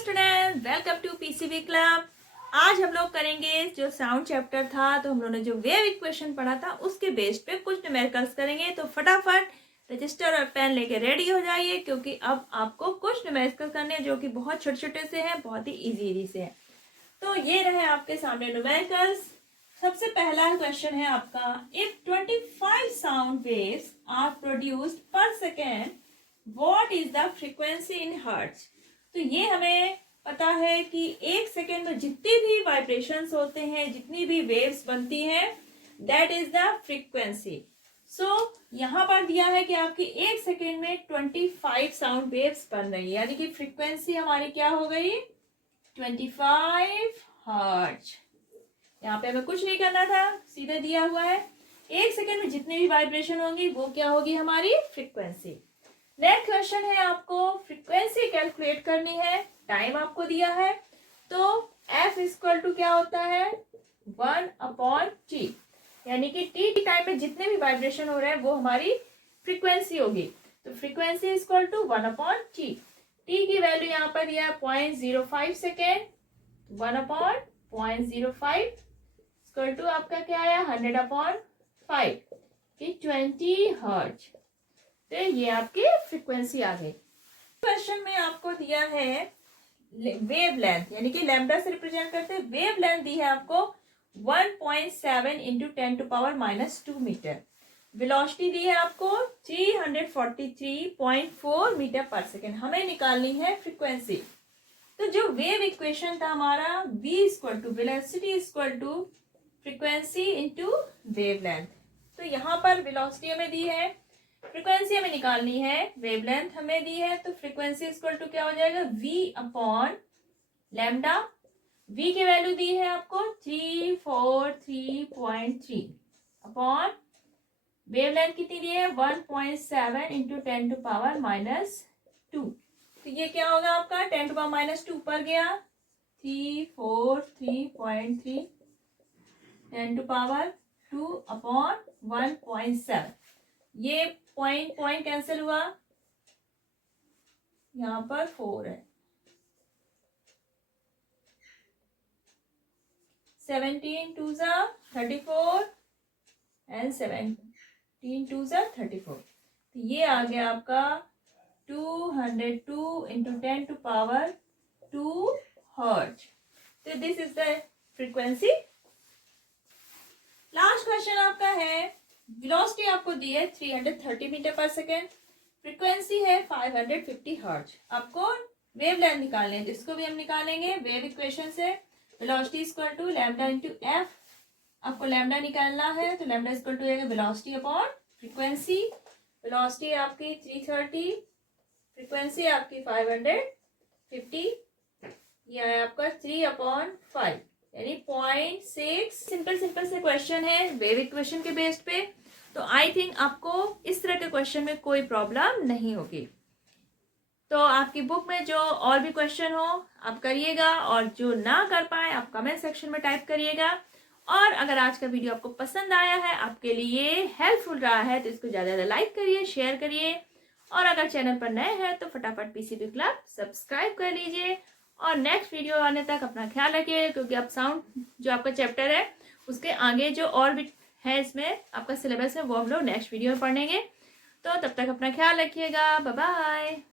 Student, welcome to PCB club. आज हम लोग करेंगे जो साउंड चैप्टर था, तो हम लोगों ने जो वेव इक्वेशन पढ़ा था उसके बेस पे कुछ न्यूमेरिकल्स करेंगे। तो फटाफट रजिस्टर और पेन लेके रेडी हो जाइए, क्योंकि अब आपको कुछ न्यूमेरिकल्स करने हैं जो कि बहुत छोटे छोटे से हैं, बहुत ही इजी से हैं। तो ये रहे आपके सामने न्यूमेरिकल्स। सबसे पहला क्वेश्चन है आपका, if 25 sound waves are produced per second, what is the frequency in hertz. तो ये हमें पता है कि एक सेकेंड में जितनी भी वाइब्रेशंस होते हैं, जितनी भी वेव्स बनती हैं, दैट इज द फ्रीक्वेंसी। सो यहाँ पर दिया है कि आपकी एक सेकेंड में 25 साउंड वेव्स बन रही है, यानी कि फ्रीक्वेंसी हमारी क्या हो गई, 25 हर्ट्ज। यहाँ पे हमें कुछ नहीं करना था, सीधे दिया हुआ है एक सेकेंड में जितनी भी वाइब्रेशन होंगी वो क्या होगी, हमारी फ्रीक्वेंसी। नेक्स्ट क्वेश्चन है, आपको फ्रीक्वेंसी कैलकुलेट करनी है, टाइम आपको दिया है। तो F इक्वल टू क्या होता है, 1/T, यानी कि T टाइम में जितने भी वाइब्रेशन हो रहे हैं वो हमारी फ्रीक्वेंसी होगी। तो frequency equal to 1/T। T की वैल्यू यहाँ पर दिया है 0.05 सेकेंड, 1/0.05 इक्वल टू आपका क्या आया, 100/5 की 20 हर्ट्ज। तो ये आपकी फ्रीक्वेंसी आ गई। क्वेश्चन में आपको दिया है वेव लेंथ, यानी कि लैम्डा से रिप्रेजेंट करते हैं। वेव लेंथ दी है आपको 1.7 इंटू 10⁻⁻2 मीटर। वेलोसिटी दी है आपको 343.4 मीटर पर सेकेंड। हमें निकालनी है फ्रीक्वेंसी। तो जो वेव इक्वेशन था हमारा, v equal to velocity equal to frequency into wavelength. तो यहाँ पर वेलोसिटी हमें दी है, फ्रीक्वेंसी हमें निकालनी है, वेवलेंथ हमें दी है। तो फ्रीक्वेंसी इक्वल टू क्या हो जाएगा, v/लैम्डा। v की वैल्यू दी है आपको 343.3 अपॉन वेवलेंथ कितनी दी है, 1.7 इंटू 10⁻⁻2। तो ये क्या होगा आपका, 10⁻⁻2 ऊपर गया, 343.3 10⁻2 अपॉन 1.7। ये पॉइंट पॉइंट कैंसिल हुआ, यहाँ पर 4 है, 17 2 ज़ा 34 एंड 17 2 ज़ा 34। तो ये आ गया आपका 202 इंटू 10⁻2 हर्ट्ज। तो this is the frequency. Last question आपका है, वेलोसिटी आपको दी है 330 मीटर पर सेकेंड, फ्रीक्वेंसी है 550 हर्ट्ज। आपको वेव लेंथ निकालने हैं, जिसको भी हम निकालेंगे वेव इक्वेशन से। Velocity equal to lambda into F, आपको लैम्डा निकालना है। तो लैम्डा इक्वल टू आएगा वेलोसिटी अपॉन फ्रीक्वेंसी। वेलोसिटी आपकी 330, फ्रीक्वेंसी आपकी 550, ये है आपका 3/5 यानी 0.6। सिंपल से क्वेश्चन है वेव इक्वेशन के बेस पे। तो आई थिंक आपको इस तरह के क्वेश्चन में कोई प्रॉब्लम नहीं होगी। तो आपकी बुक में जो और भी क्वेश्चन हो आप करिएगा, और जो ना कर पाए आप कमेंट सेक्शन में टाइप करिएगा। और अगर आज का वीडियो आपको पसंद आया है, आपके लिए हेल्पफुल रहा है, तो इसको ज़्यादा से ज़्यादा लाइक करिए, शेयर करिए। और अगर चैनल पर नए हैं तो फटाफट पीसीबी क्लब सब्सक्राइब कर लीजिए। और नेक्स्ट वीडियो आने तक अपना ख्याल रखिए, क्योंकि अब साउंड जो आपका चैप्टर है उसके आगे जो और भी है इसमें आपका सिलेबस है, वो हम लोग नेक्स्ट वीडियो में पढ़ेंगे। तो तब तक अपना ख्याल रखिएगा, बाय बाय।